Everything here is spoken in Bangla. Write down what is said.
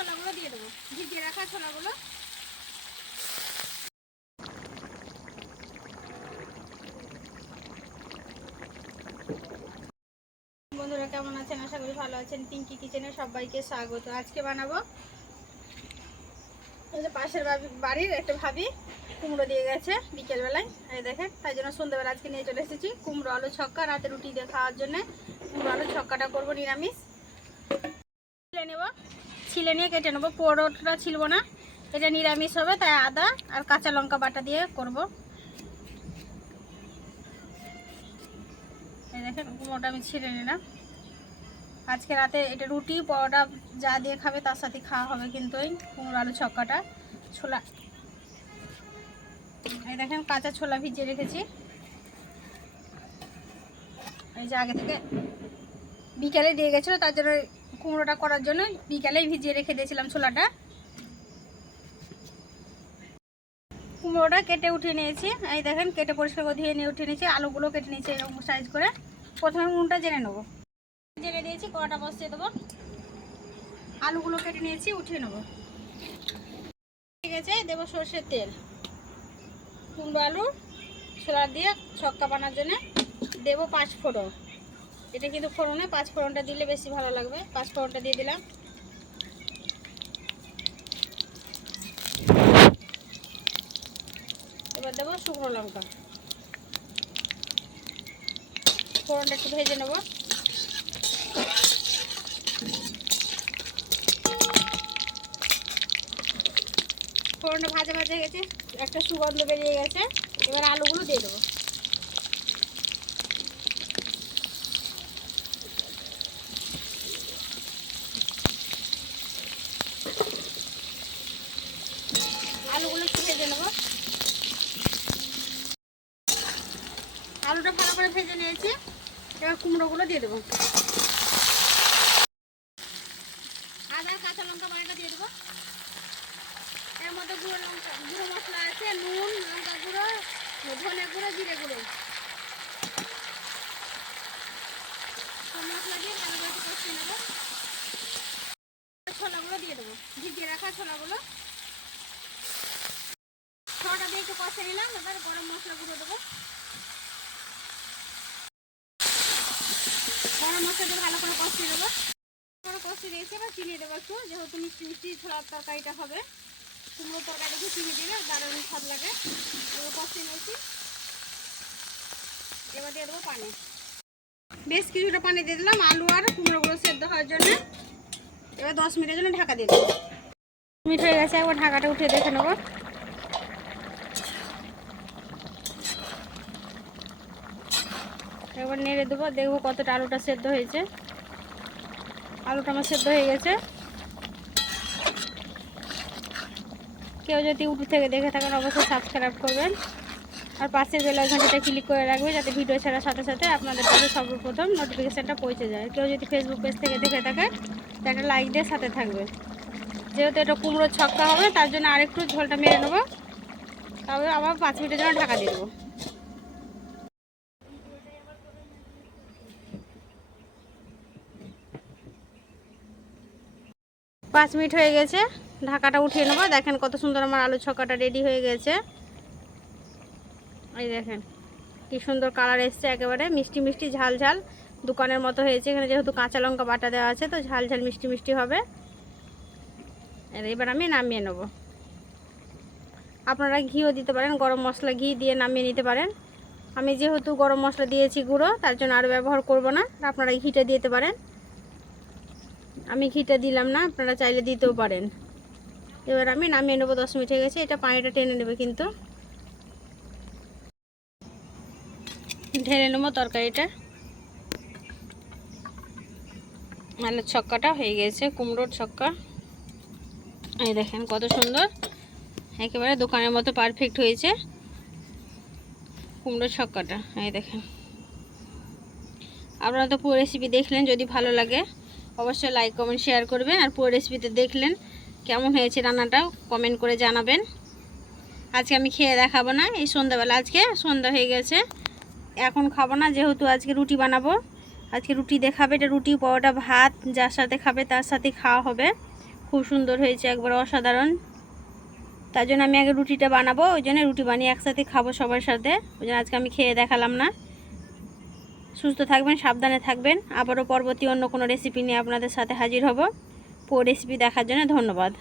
ছোলাগুলো দিয়ে দেবো। ভিজিয়ে রাখা ছোলাগুলো। বন্ধুরা কেমন আছেন? আশা করি ভালো আছেন। পিঙ্কি কিচেনে সবাইকে স্বাগত। আজকে বানাবো পাশের বাড়ির একটা ভাবি কুমড়ো দিয়ে গেছে বিকেলবেলায়। এই দেখেন, তাই জন্য সন্ধ্যাবেলা আজকে নিয়ে চলে এসেছি কুমড়ো, আলু ছক্কা, রাতে রুটি দিয়ে খাওয়ার জন্য। কুমড়ো, আলু ছক্কাটা করব নিরামিষ। নেব। ছিলে নিয়ে কেটে নেব। পোড়োটা ছিলবো না, এটা নিরামিষ হবে, তাই আদা আর কাঁচা লঙ্কা বাটা দিয়ে করব। এই দেখেন কুমড়োটা আমি ছিলে নিলাম। আজকে রাতে এটা রুটি, পরোটা যা দিয়ে খাবে তার সাথে খাওয়া হবে কিন্তু ওই কুমড়ো আলু ছক্কাটা, ছোলা। এই দেখেন, কাঁচা ছোলা ভিজিয়ে রেখেছি। এই যে আগে থেকে বিকালে দিয়ে গেছিল, তার জন্য কুমড়োটা করার জন্য বিকালেই ভিজিয়ে রেখে দিয়েছিলাম ছোলাটা। কুমড়োটা কেটে উঠিয়ে নিয়েছি। এই দেখেন, কেটে পরিষ্কার করে ধুয়ে নিয়ে উঠিয়ে নিয়েছি। আলুগুলো কেটে নিয়েছি এরকম সাইজ করে। প্রথমে নুনটা জেনে নেব। জেনে দিয়েছি, কড়াটা বসিয়ে দেবো। আলুগুলো কেটে নিয়েছি, উঠিয়ে নেব। ঠিক আছে দেবো সর্ষের তেল। কুমড়ো আলু, ছোলা দিয়ে ছক্কা বানার জন্য দেবো পাঁচ ফোড়ন। এটা কিন্তু ফোড়নে, পাঁচ ফোড়নটা দিলে বেশি ভালো লাগবে। পাঁচ ফোড়নটা দিয়ে দিলাম। এবার দেবো শুকনো লঙ্কা। ফোড়নটা একটু ভেজে নেব। ফোড়নটা ভাজা ভাজা হয়ে গেছে, একটা সুগন্ধ বেরিয়ে গেছে। এবার আলুগুলো দিয়ে দেবো। আলুগুলো একটু ভেজে নেব। আলুটা ভালো করে ভেজে নিয়েছি। এবার কুমড়োগুলো দিয়ে দেবো। আদা, কাঁচা লঙ্কা বাড়িটা দিয়ে দেবো। এর মধ্যে গুঁড়ো লঙ্কা, গুঁড়ো মশলা আছে, নুন, লঙ্কা গুঁড়ো, ধনে গুঁড়ো, জিরে গুঁড়ো। মশলা দিয়ে ভালো করে কষিয়ে নেব। ছোলাগুলো দিয়ে দেবো। ভিজিয়ে রাখা ছোলাগুলো। ছোলাটা দিয়ে একটু কষে নিলাম, এবার গরম মশলা গুঁড়ো দেবো। গরম মশলা দিয়ে ভালো করে কষিয়ে দেবো। করে কষিয়ে দিয়েছি, এবার চিনি দেবো একটু, যেহেতু মিষ্টি মিষ্টি ছোলার তরকারিটা হবে। কুমড়ো তরকারি একটু চিনি দিলে দারুণ স্বাদ লাগে। এবার কষিয়ে নিয়েছি। এবার দিয়ে দেবো পানি। বেশ কিছুটা পানি দিয়ে দিলাম, আলু আর কুমড়োগুলো সেদ্ধ হওয়ার জন্য। এবার দশ মিনিটের জন্য ঢাকা দিয়ে দেবো। মিনিট হয়ে গেছে, একবার ঢাকাটা উঠিয়ে দেখে নেব। একবার নেড়ে দেবো, দেখব কতটা আলুটা সেদ্ধ হয়েছে। আলুটা আমার সেদ্ধ হয়ে গেছে। কেউ যদি ইউটিউব থেকে দেখে থাকেন, অবশ্যই সাবস্ক্রাইব করবেন। আর পাশের বেলা ঘন্টাটা ক্লিক করে রাখবে যাতে ভিডিও ছাড়ার সাথে সাথে আপনাদের কাছে সর্বপ্রথম নোটিফিকেশানটা পৌঁছে যায়। কেউ যদি ফেসবুক পেজ থেকে দেখে থাকে একটা লাইক দিয়ে সাথে থাকবে যেহেতু এটা কুমড়ো ছক্কা হবে, তার জন্য আরেকটু ঝোলটা মেরে নেব। তবে আবার পাঁচ মিনিটের জন্য ঢাকা দিয়ে দেবো। পাঁচ মিনিট হয়ে গেছে। ঢাকাটা উঠিয়ে নেব। দেখেন কত সুন্দর আমার আলু ছকাটা রেডি হয়ে গেছে। এই দেখেন, কি সুন্দর কালার এসছে একেবারে। মিষ্টি মিষ্টি ঝাল ঝাল দোকানের মতো হয়েছে। এখানে যেহেতু কাঁচা লঙ্কা বাটা দেওয়া আছে, তো ঝাল ঝাল মিষ্টি মিষ্টি হবে। এবার আমি নামিয়ে নেব। আপনারা ঘিও দিতে পারেন, গরম মশলা ঘি দিয়ে নামিয়ে নিতে পারেন। আমি যেহেতু গরম মশলা দিয়েছি গুঁড়ো, তার জন্য আর ব্যবহার করব না। আপনারা ঘিটা দিতে পারেন। আমি ঘিটা দিলাম না, আপনারা চাইলে দিতেও পারেন। এবার আমি নামিয়ে নেব, দশ মিনিট হয়ে গেছে, এটা পানিটা টেনে নেবে কিন্তু। ঢেলে নেব তরকারিটা। আলুর ছক্কাটা হয়ে গেছে, কুমড়োর ছক্কা। এই দেখেন কত সুন্দর, একেবারে দোকানের মতো পারফেক্ট হয়েছে। কুমড়োর ছক্কাটা, এই দেখেন। আপনারা তো পুরো রেসিপি দেখলেন, যদি ভালো লাগে। অবশ্যই লাইক কমেন্ট শেয়ার করবেন আর পুরো রেসিপিতে দেখলেন কেমন হয়েছে রান্নাটা কমেন্ট করে জানাবেন। আজকে আমি খেয়ে দেখাবো না, এই সন্ধ্যাবেলা আজকে, সন্ধ্যা হয়ে গেছে। এখন খাব না, যেহেতু আজকে রুটি বানাবো। আজকে রুটি দেখাবে, এটা রুটি, পরোটা, ভাত, যার সাথে খাবে তার সাথে খাওয়া হবে। খুব সুন্দর হয়েছে, একবার অসাধারণ। তার জন্য আমি আগে রুটিটা বানাবো, ওই জন্য রুটি বানিয়ে একসাথে খাব সবার সাথে। ওই জন্য আজকে আমি খেয়ে দেখালাম না। সুস্থ থাকবেন, সাবধানে থাকবেন। আবারও পরবর্তী অন্য কোনো রেসিপি নিয়ে আপনাদের সাথে হাজির হব। পুরো রেসিপি দেখার জন্য ধন্যবাদ।